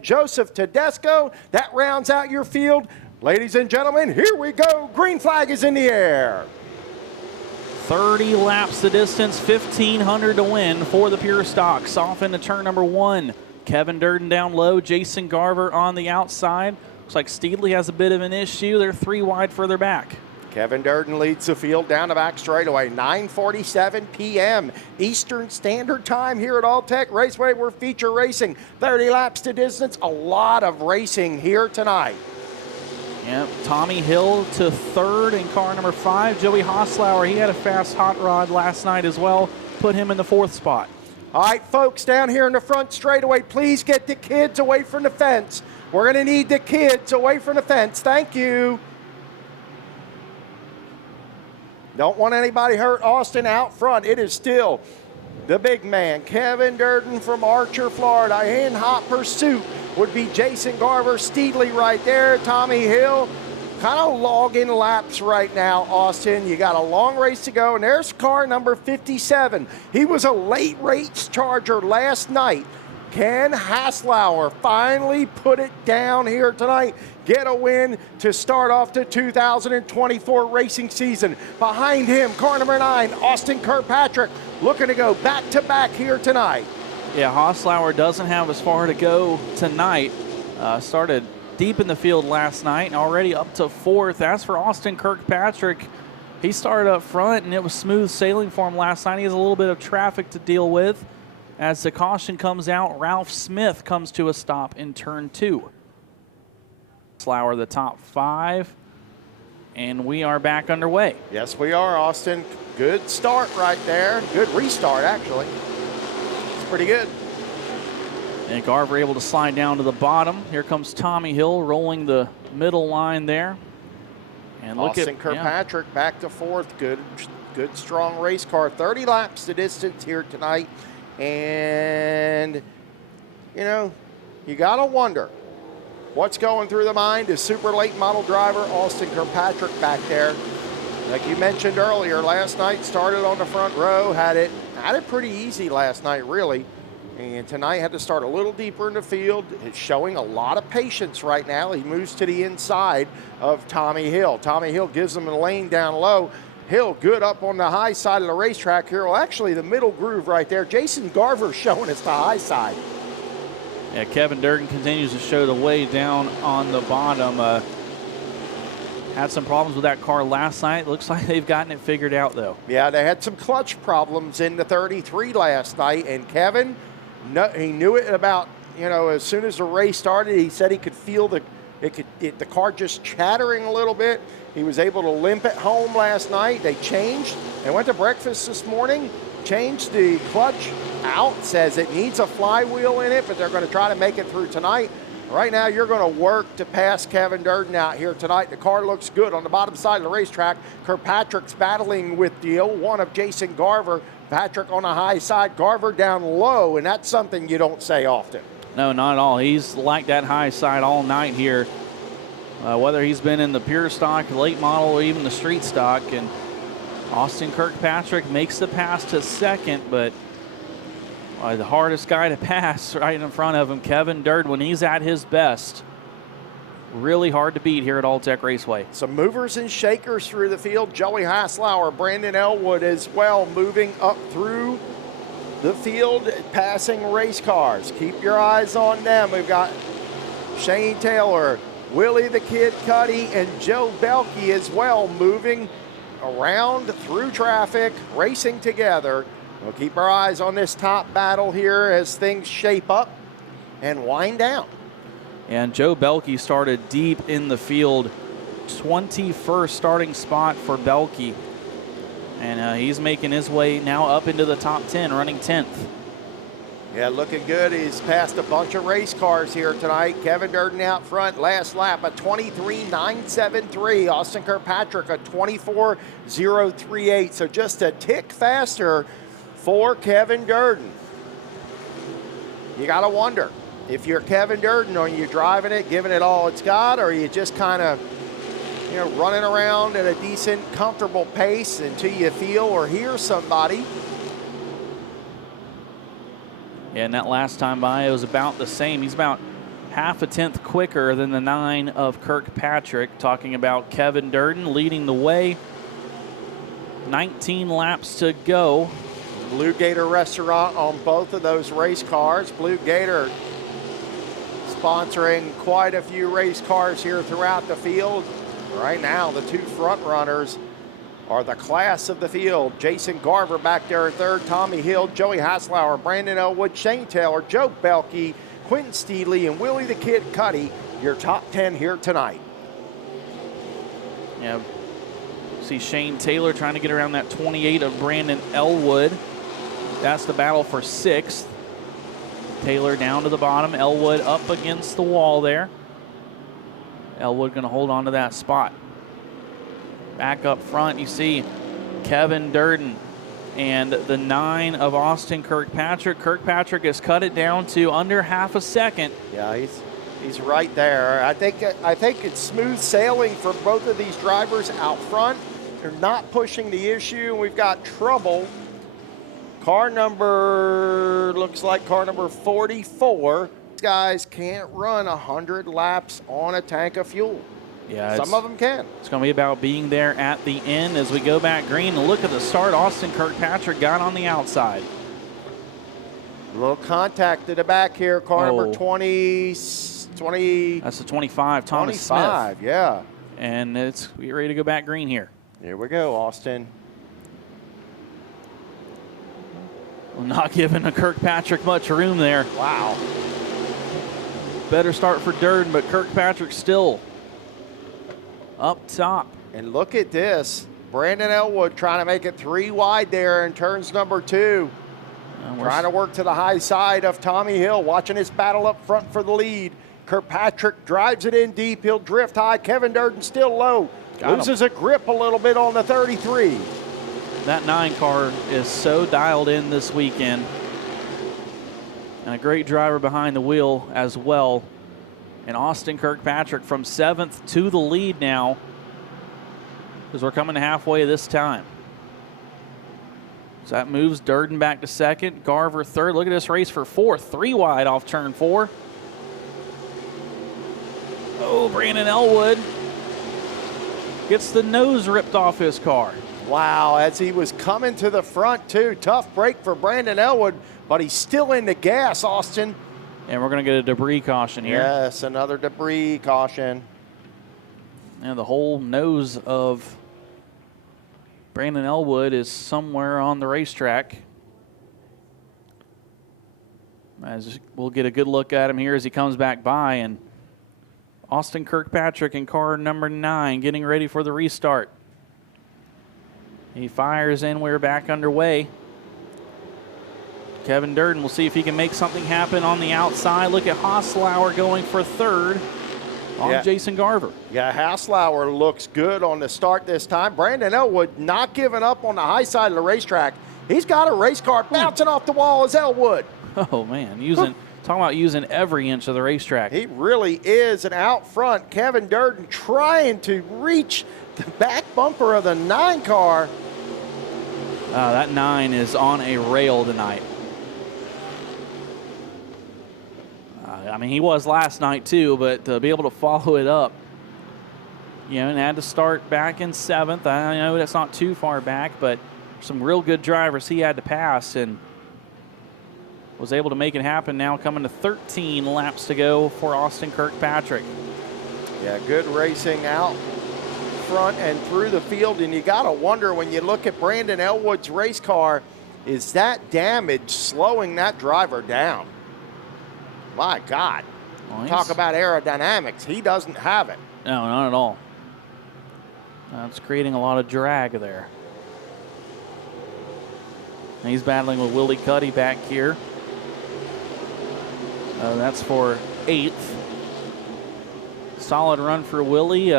Joseph Tedesco. That rounds out your field. Ladies and gentlemen, here we go. Green flag is in the air. 30 laps the distance, 1,500 to win for the Pure Stocks. Off into turn number 1. Kevin Durden down low, Jason Garver on the outside. Looks like Steedley has a bit of an issue. They're 3 wide further back. Kevin Durden leads the field down the back straightaway. 9:47 p.m. Eastern Standard Time here at Alltech Raceway. We're feature racing. 30 laps to distance. A lot of racing here tonight. Yep, Tommy Hill to 3rd in car number 5. Joey Hosslauer, he had a fast hot rod last night as well. Put him in the 4th spot. All right, folks, down here in the front straightaway, please get the kids away from the fence. We're going to need the kids away from the fence. Thank you. Don't want anybody hurt. Austin out front. It is still the big man, Kevin Durden from Archer, Florida. In hot pursuit would be Jason Garver, Steedley right there, Tommy Hill. Kind of logging laps right now, Austin. You got a long race to go, and there's car number 57. He was a late race charger last night. Ken Hosslauer finally put it down here tonight. Get a win to start off the 2024 racing season. Behind him, car number 9, Austin Kirkpatrick, looking to go back-to-back here tonight. Yeah, Hosslauer doesn't have as far to go tonight. Started deep in the field last night and already up to 4th. As for Austin Kirkpatrick, he started up front and it was smooth sailing for him last night. He has a little bit of traffic to deal with. As the caution comes out, Ralph Smith comes to a stop in turn 2. Hosslauer the top 5, and we are back underway. Yes, we are, Austin. Good start right there. Good restart, actually. It's pretty good. And Garver able to slide down to the bottom. Here comes Tommy Hill rolling the middle line there. And look Austin Kirkpatrick back to 4th. Good, strong race car. 30 laps the distance here tonight. And, you know, you got to wonder what's going through the mind of super late model driver Austin Kirkpatrick back there. Like you mentioned earlier, last night started on the front row, had it pretty easy last night, really. And tonight had to start a little deeper in the field. It's showing a lot of patience right now. He moves to the inside of Tommy Hill. Tommy Hill gives him a lane down low. Hill good up on the high side of the racetrack here. Well, actually the middle groove right there. Jason Garver showing us the high side. Yeah, Kevin Durden continues to show the way down on the bottom. Had some problems with that car last night. Looks like they've gotten it figured out, though. Yeah, they had some clutch problems in the 33 last night, and Kevin, he knew it about, you know, as soon as the race started, he said he could feel the car just chattering a little bit. He was able to limp it home last night. They changed. They went to breakfast this morning, changed the clutch out, says it needs a flywheel in it, but they're going to try to make it through tonight. Right now, you're going to work to pass Kevin Durden out here tonight. The car looks good on the bottom side of the racetrack. Kirkpatrick's battling with the 01 of Jason Garver. Patrick on the high side, Garver down low, and that's something you don't say often. No, not at all. He's like that high side all night here. Whether he's been in the pure stock, late model, or even the street stock. And Austin Kirkpatrick makes the pass to 2nd, but the hardest guy to pass right in front of him, Kevin Durden, when he's at his best. Really hard to beat here at Alltech Raceway. Some movers and shakers through the field. Joey Hosslauer, Brandon Elwood as well, moving up through the field, passing race cars. Keep your eyes on them. We've got Shane Taylor, Willie the Kid Cuddy, and Joe Belkey as well, moving around through traffic, racing together. We'll keep our eyes on this top battle here as things shape up and wind down. And Joe Belkey started deep in the field, 21st starting spot for Belkey. And he's making his way now up into the top 10, running 10th. Yeah, looking good. He's passed a bunch of race cars here tonight. Kevin Durden out front, last lap, a 23.973. Austin Kirkpatrick, a 24.038. So just a tick faster for Kevin Durden. You got to wonder, if you're Kevin Durden, are you driving it, giving it all it's got, or are you just kind of, you know, running around at a decent, comfortable pace until you feel or hear somebody? Yeah, and that last time by, it was about the same. He's about half a tenth quicker than the 9 of Kirkpatrick. Talking about Kevin Durden leading the way. 19 laps to go. Blue Gator Restaurant on both of those race cars. Blue Gator sponsoring quite a few race cars here throughout the field. Right now, the 2 front runners are the class of the field. Jason Garver back there at third, Tommy Hill, Joey Haslauer, Brandon Elwood, Shane Taylor, Joe Belkey, Quentin Steedley, and Willie the Kid Cuddy, your top 10 here tonight. Yeah, see Shane Taylor trying to get around that 28 of Brandon Elwood. That's the battle for 6th. Taylor down to the bottom, Elwood up against the wall there. Elwood going to hold on to that spot. Back up front, you see Kevin Durden and the 9 of Austin Kirkpatrick. Kirkpatrick has cut it down to under half a second. Yeah, he's right there. I think it's smooth sailing for both of these drivers out front. They're not pushing the issue. We've got trouble. Looks like car number 44. These guys can't run 100 laps on a tank of fuel. Yeah, some of them can. It's going to be about being there at the end as we go back green. And look at the start. Austin Kirkpatrick got on the outside. A little contact to the back here. Car number 20. That's the 25, Thomas 25, Smith. Yeah. And we're ready to go back green here. Here we go, Austin. Well, not giving Kirkpatrick much room there. Wow. Better start for Durden, but Kirkpatrick still up top. And look at this. Brandon Elwood trying to make it 3 wide there in turns number 2. Trying to work to the high side of Tommy Hill, watching his battle up front for the lead. Kirkpatrick drives it in deep. He'll drift high. Kevin Durden still low. Loses a grip a little bit on the 33. That 9 car is so dialed in this weekend. And a great driver behind the wheel as well. And Austin Kirkpatrick from 7th to the lead now, as we're coming to halfway this time. So that moves Durden back to 2nd. Garver 3rd. Look at this race for 4th. 3 wide off turn 4. Oh, Brandon Elwood gets the nose ripped off his car. Wow, as he was coming to the front too. Tough break for Brandon Elwood, but he's still in the gas, Austin. And we're going to get a debris caution here. Yes, another debris caution. And the whole nose of Brandon Elwood is somewhere on the racetrack. As we'll get a good look at him here as he comes back by. And Austin Kirkpatrick in car number 9 getting ready for the restart. He fires in. We're back underway. Kevin Durden will see if he can make something happen on the outside. Look at Haslauer going for 3rd on Jason Garver. Yeah, Haslauer looks good on the start this time. Brandon Elwood not giving up on the high side of the racetrack. He's got a race car bouncing off the wall as Elwood. Oh, man. Talking about using every inch of the racetrack. He really is. And out front, Kevin Durden trying to reach the back bumper of the 9 car. That 9 is on a rail tonight. I mean, he was last night too, but to be able to follow it up, and had to start back in 7th. I know that's not too far back, but some real good drivers he had to pass and was able to make it happen. Now coming to 13 laps to go for Austin Kirkpatrick. Yeah, good racing out front and through the field, and you got to wonder when you look at Brandon Elwood's race car, is that damage slowing that driver down? My God. Well, talk about aerodynamics. He doesn't have it. No, not at all. It's creating a lot of drag there. And he's battling with Willie Cuddy back here. That's for 8th. Solid run for Willie.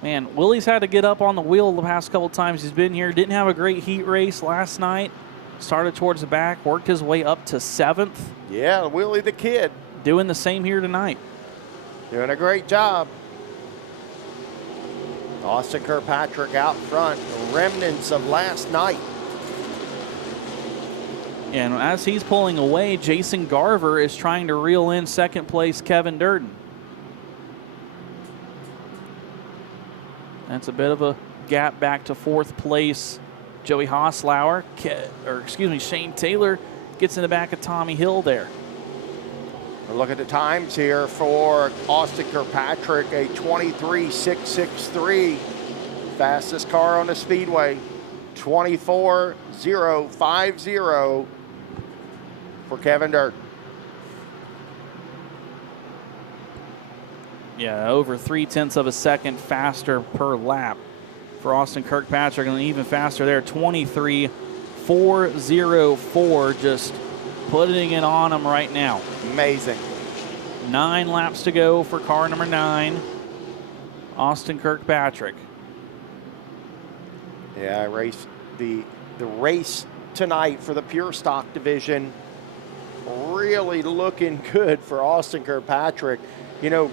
Man, Willie's had to get up on the wheel the past couple times he's been here. Didn't have a great heat race last night. Started towards the back, worked his way up to 7th. Yeah, Willie the Kid. Doing the same here tonight. Doing a great job. Austin Kirkpatrick out front, the remnants of last night. And as he's pulling away, Jason Garver is trying to reel in second place Kevin Durden. That's a bit of a gap back to fourth place. Joey Hosslauer, Shane Taylor gets in the back of Tommy Hill there. Look at the times here for Austin Kirkpatrick, a 23.663. Fastest car on the speedway, 24.050 for Kevin Durden. Yeah, over 0.3 of a second faster per lap for Austin Kirkpatrick, and even faster there, 23.404, just putting it on him right now. Amazing. 9 laps to go for car number 9, Austin Kirkpatrick. Yeah, the race tonight for the pure stock division, really looking good for Austin Kirkpatrick. You know,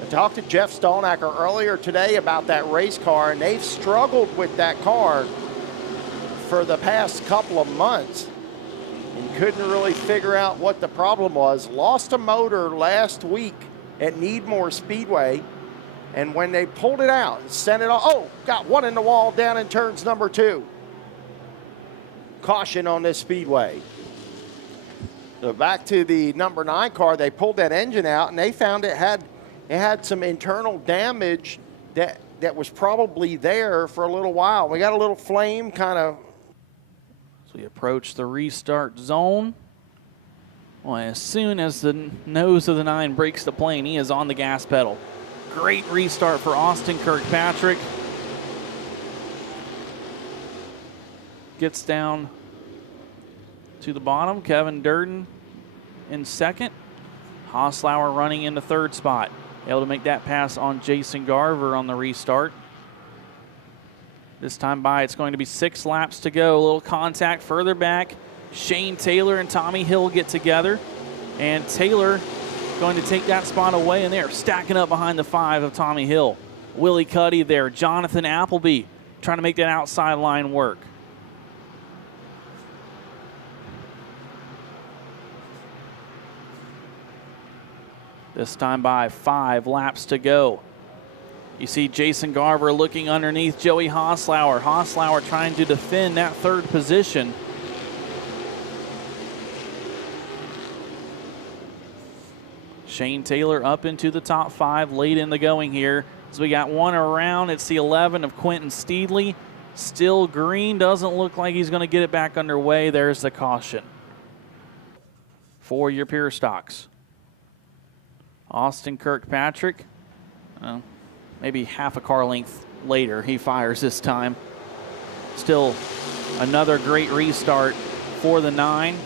I talked to Jeff Stolnacker earlier today about that race car, and they've struggled with that car for the past couple of months and couldn't really figure out what the problem was. Lost a motor last week at Needmore Speedway, and when they pulled it out and sent it off, got one in the wall down in turns number 2. Caution on this speedway. So back to the number 9 car, they pulled that engine out and they found it had some internal damage that was probably there for a little while. We got a little flame kind of. So we approach the restart zone. Well, as soon as the nose of the 9 breaks the plane, he is on the gas pedal. Great restart for Austin Kirkpatrick. Gets down to the bottom. Kevin Durden in second. Hosslauer running in the third spot. Able to make that pass on Jason Garver on the restart. This time by, it's going to be 6 laps to go. A little contact further back. Shane Taylor and Tommy Hill get together. And Taylor going to take that spot away, and they're stacking up behind the 5 of Tommy Hill. Willie Cuddy there. Jonathan Appleby trying to make that outside line work. This time by, 5 laps to go. You see Jason Garver looking underneath Joey Hosslauer. Hosslauer trying to defend that third position. Shane Taylor up into the top 5 late in the going here. So we got one around. It's the 11 of Quentin Steedley. Still green. Doesn't look like he's going to get it back underway. There's the caution for your pure stocks. Austin Kirkpatrick, maybe half a car length later, he fires this time. Still another great restart for the 9.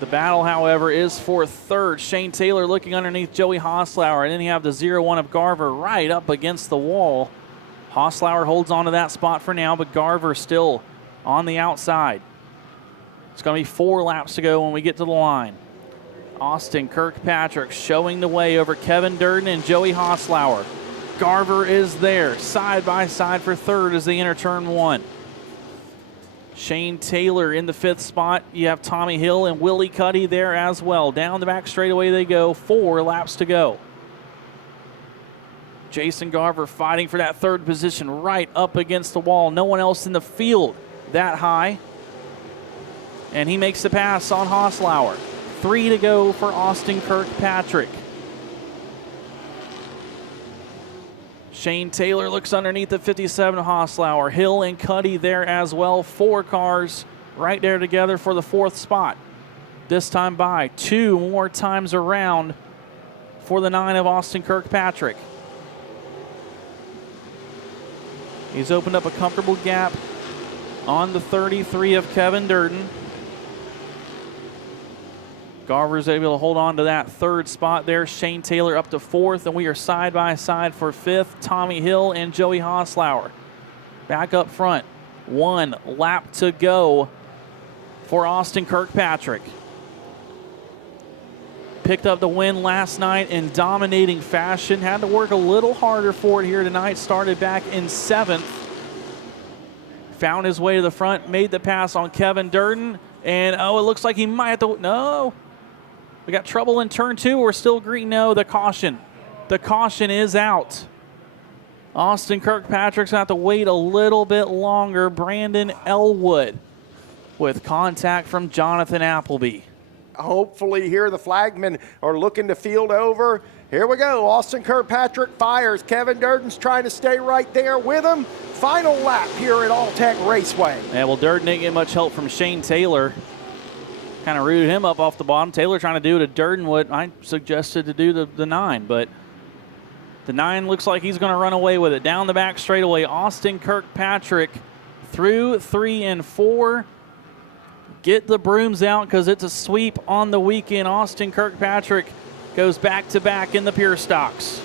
The battle, however, is for third. Shane Taylor looking underneath Joey Hosslauer, and then you have the 0-1 of Garver right up against the wall. Hosslauer holds on to that spot for now, but Garver still on the outside. It's going to be 4 laps to go when we get to the line. Austin Kirkpatrick showing the way over Kevin Durden and Joey Hosslauer. Garver is there, side by side for third as they enter turn 1. Shane Taylor in the 5th spot. You have Tommy Hill and Willie Cuddy there as well. Down the back straightaway they go. 4 laps to go. Jason Garver fighting for that third position right up against the wall. No one else in the field that high. And he makes the pass on Hosslauer. 3 to go for Austin Kirkpatrick. Shane Taylor looks underneath the 57 Hosslauer. Hill and Cuddy there as well. 4 cars right there together for the 4th spot. This time by, 2 more times around for the 9 of Austin Kirkpatrick. He's opened up a comfortable gap on the 33 of Kevin Durden. Garver's able to hold on to that 3rd spot there. Shane Taylor up to 4th, and we are side by side for 5th. Tommy Hill and Joey Hosslauer back up front. 1 lap to go for Austin Kirkpatrick. Picked up the win last night in dominating fashion. Had to work a little harder for it here tonight. Started back in 7th. Found his way to the front, made the pass on Kevin Durden. And, oh, it looks like he might have to, no. We got trouble in turn 2. We're still green. No, the caution. The caution is out. Austin Kirkpatrick's going to have to wait a little bit longer. Brandon Elwood with contact from Jonathan Appleby. Hopefully here the flagmen are looking to field over. Here we go. Austin Kirkpatrick fires. Kevin Durden's trying to stay right there with him. Final lap here at All-Tech Raceway. Yeah, well, Durden didn't get much help from Shane Taylor. Kind of rooted him up off the bottom. Taylor trying to do to Durden what I suggested to do the 9, but the 9 looks like he's going to run away with it. Down the back straightaway, Austin Kirkpatrick through 3 and 4. Get the brooms out because it's a sweep on the weekend. Austin Kirkpatrick goes back-to-back in the pure stocks.